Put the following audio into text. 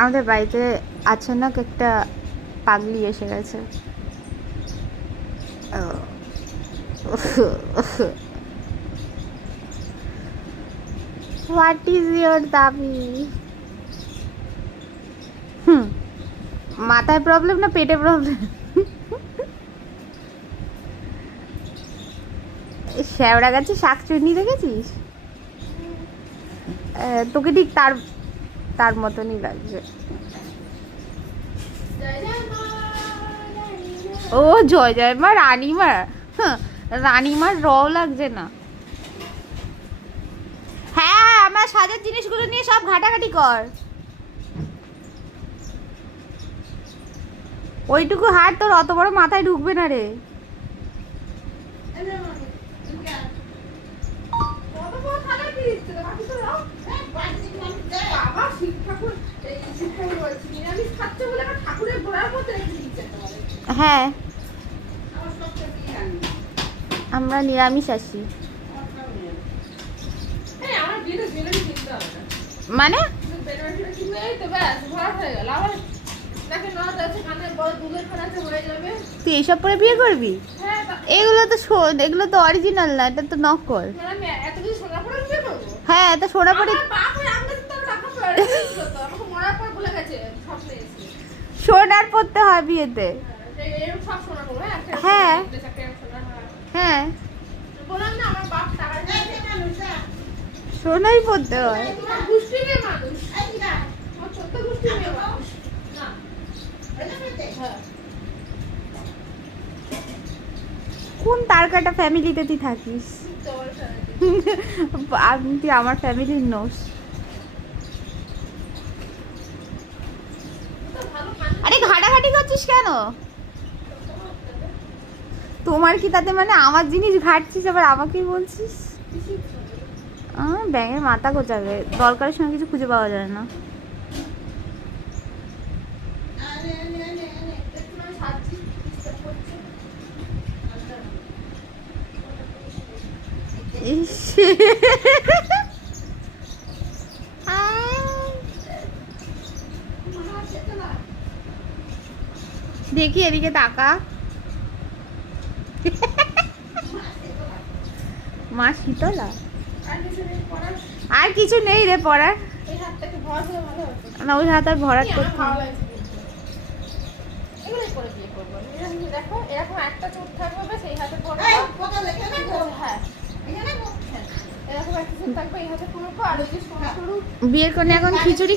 আমাদের বাড়িতে আচানক একটা পাগলি এসে গেছে। হোয়াট ইজ ইয়োর দাবি? মাথায় প্রবলেম না পেটে প্রবলেম? শ্যাওড়া গাছে শাক চুন্নি দেখেছিস? তোকে ঠিক তার তার মতনই লাগছে। ও জয় জয় মা রানীমা। রানীমার রও লাগছে না। হ্যাঁ আমার সাজার জিনিসগুলো নিয়ে সব ঘাটাঘাটি কর। ওইটুকু হাত তোর অত বড় মাথায় ঢুকবে না রে। হ্যাঁ আমরা নিরামিষ আসি। মানে তুই এইসব পরে বিয়ে করবি? এগুলো তো অরিজিনাল না, এটা তো নকল। হ্যাঁ এটা সোনা পরে সোনার পরতে হয় বিয়েতে। হ্যাঁ হ্যাঁ সোনাই পরতে হয়। কোন তারকাটা ফ্যামিলিতে তুই থাকিস? তুই আমার ফ্যামিলির নোস। আরে ঘাটাঘাটি করছিস কেন? তোমার কি তাতে মানে? আমার জিনিস ঘাটছিস আবার আমাকেই বলছিস? ব্যাঙের মাথা গোচাবে, দরকারের সঙ্গে কিছু খুঁজে পাওয়া যায় না। দেখি এদিকে তাকা। মা শীতলা আর কিছু নেই রে পড়ার। না ওই হাত আর ভরাট করতে বিয়ের কোণে এখন খিচুড়ি